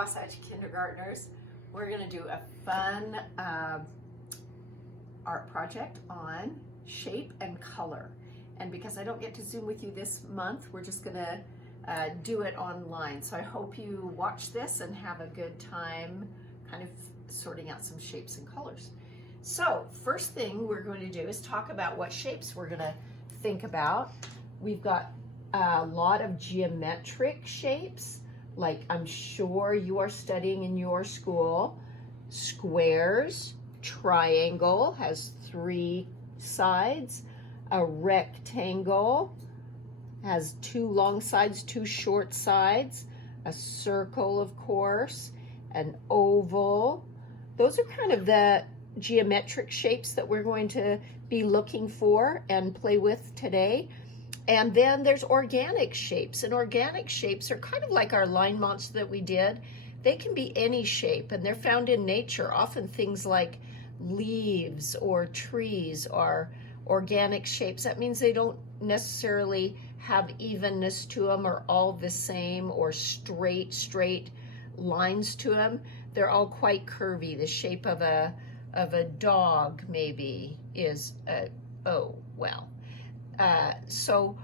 Wasatch kindergartners. We're going to do a fun art project on shape and color. And because I don't get to Zoom with you this month, we're just going to do it online. So I hope you watch this and have a good time kind of sorting out some shapes and colors. So first thing we're going to do is talk about what shapes we're going to think about. We've got a lot of geometric shapes, like I'm sure you are studying in your school. Squares, triangle has 3 sides, a rectangle has 2 long sides, 2 short sides, a circle, of course, an oval. Those are kind of the geometric shapes that we're going to be looking for and play with today. And then there's organic shapes, and organic shapes are kind of like our line monster that we did. They can be any shape, and they're found in nature. Often things like leaves or trees are organic shapes. That means they don't necessarily have evenness to them or all the same or straight lines to them. They're all quite curvy. The shape of a dog maybe is so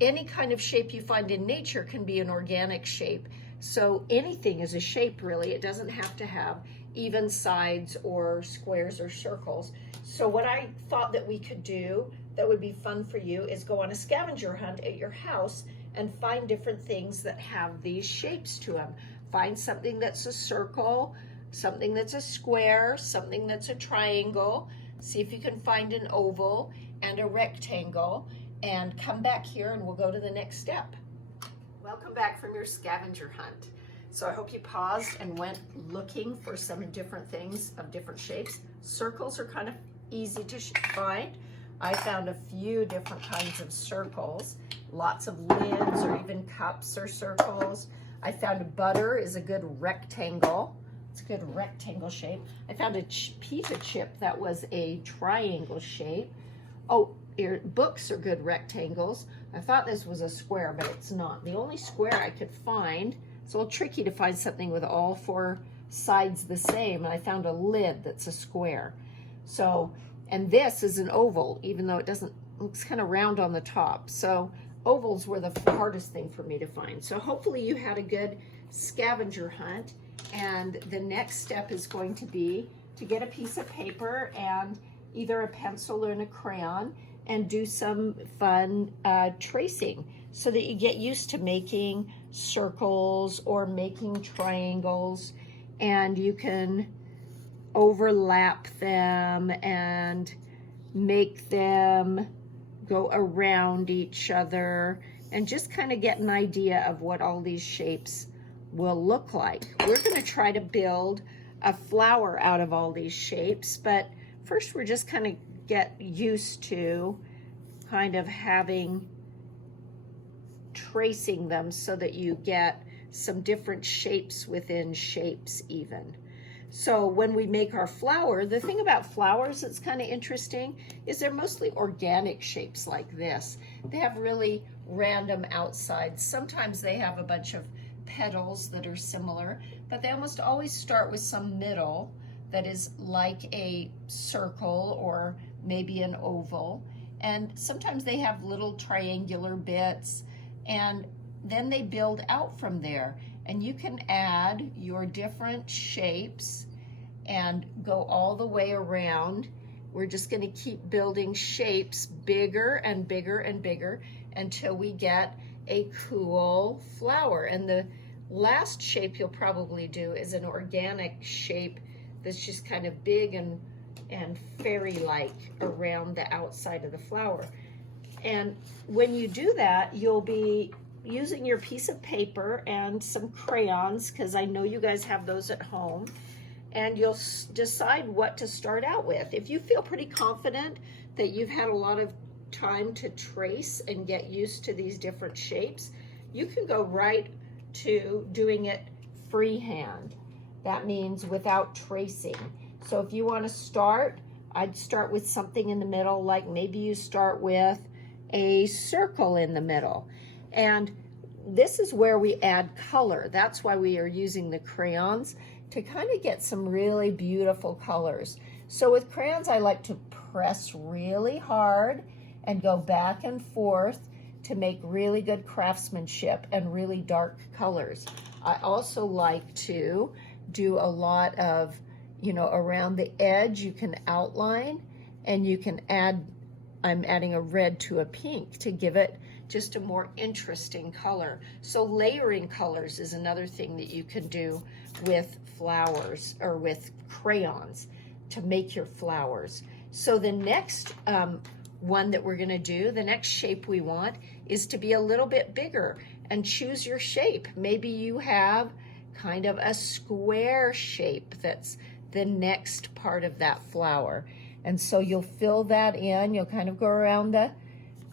any kind of shape you find in nature can be an organic shape. So anything is a shape, really. It doesn't have to have even sides or squares or circles. So what I thought that we could do that would be fun for you is go on a scavenger hunt at your house and find different things that have these shapes to them. Find something that's a circle, something that's a square, something that's a triangle. See if you can find an oval and a rectangle, and come back here and we'll go to the next step. Welcome back from your scavenger hunt. So I hope you paused and went looking for some different things of different shapes. Circles are kind of easy to find. I found a few different kinds of circles. Lots of lids or even cups are circles. I found a butter is a good rectangle. It's a good rectangle shape. I found a pizza chip that was a triangle shape. Oh, books are good rectangles. I thought this was a square, but it's not. The only square I could find, it's a little tricky to find something with all 4 sides the same. And I found a lid that's a square. So, and this is an oval, even though it looks kind of round on the top. So ovals were the hardest thing for me to find. So hopefully you had a good scavenger hunt. And the next step is going to be to get a piece of paper and either a pencil or a crayon and do some fun tracing so that you get used to making circles or making triangles, and you can overlap them and make them go around each other and just kind of get an idea of what all these shapes will look like. We're going to try to build a flower out of all these shapes, but first we're just kind of get used to kind of tracing them so that you get some different shapes within shapes even. So when we make our flower, the thing about flowers that's kind of interesting is they're mostly organic shapes like this. They have really random outsides. Sometimes they have a bunch of petals that are similar, but they almost always start with some middle that is like a circle or maybe an oval. And sometimes they have little triangular bits, and then they build out from there. And you can add your different shapes and go all the way around. We're just going to keep building shapes bigger and bigger and bigger until we get a cool flower. And the last shape you'll probably do is an organic shape that's just kind of big and fairy-like around the outside of the flower. And when you do that, you'll be using your piece of paper and some crayons, because I know you guys have those at home, and you'll decide what to start out with. If you feel pretty confident that you've had a lot of time to trace and get used to these different shapes, you can go right to doing it freehand. That means without tracing. So if you want to start, I'd start with something in the middle, like maybe you start with a circle in the middle. And this is where we add color. That's why we are using the crayons, to kind of get some really beautiful colors. So with crayons, I like to press really hard and go back and forth to make really good craftsmanship and really dark colors. I also like to do a lot of, around the edge, you can outline, and you can add, I'm adding a red to a pink to give it just a more interesting color. So layering colors is another thing that you can do with flowers or with crayons to make your flowers. So the next one that we're gonna do, the next shape we want is to be a little bit bigger, and choose your shape. Maybe you have kind of a square shape that's the next part of that flower. And so you'll fill that in, you'll kind of go around the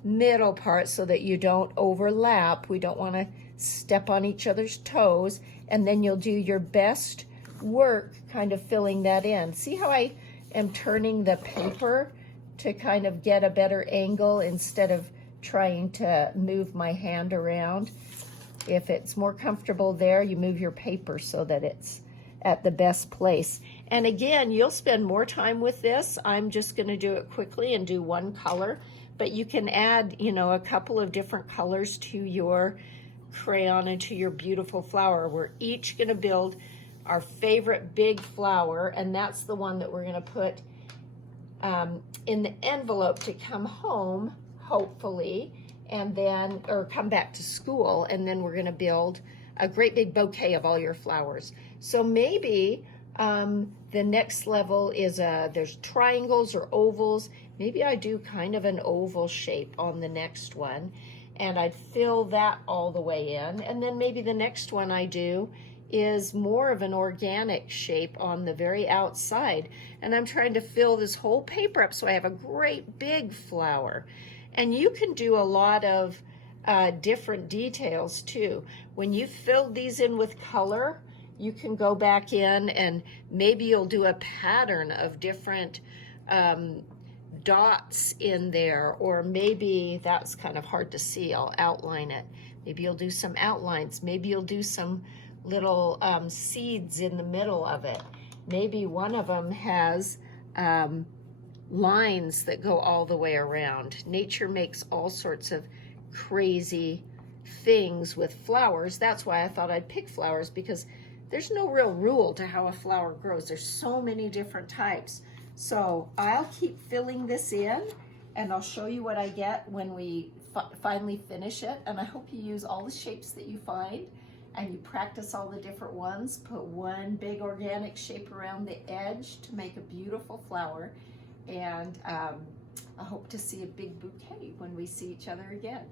middle part so that you don't overlap. We don't want to step on each other's toes. And then you'll do your best work kind of filling that in. See how I am turning the paper to kind of get a better angle instead of trying to move my hand around? If it's more comfortable there, you move your paper so that it's at the best place. And again, you'll spend more time with this. I'm just going to do it quickly and do one color, but you can add, a couple of different colors to your crayon and to your beautiful flower. We're each going to build our favorite big flower, and that's the one that we're going to put in the envelope to come home, hopefully, and then, or come back to school, and then we're going to build a great big bouquet of all your flowers. So maybe the next level is there's triangles or ovals. Maybe I do kind of an oval shape on the next one, and I'd fill that all the way in. And then maybe the next one I do is more of an organic shape on the very outside. And I'm trying to fill this whole paper up so I have a great big flower. And you can do a lot of different details too. When you filled these in with color, you can go back in and maybe you'll do a pattern of different dots in there, or maybe that's kind of hard to see. I'll outline it. Maybe you'll do some outlines. Maybe you'll do some little seeds in the middle of it. Maybe one of them has lines that go all the way around. Nature makes all sorts of crazy things with flowers. That's why I thought I'd pick flowers, because there's no real rule to how a flower grows. There's so many different types. So I'll keep filling this in, and I'll show you what I get when we finally finish it. And I hope you use all the shapes that you find, and you practice all the different ones. Put one big organic shape around the edge to make a beautiful flower. And I hope to see a big bouquet when we see each other again.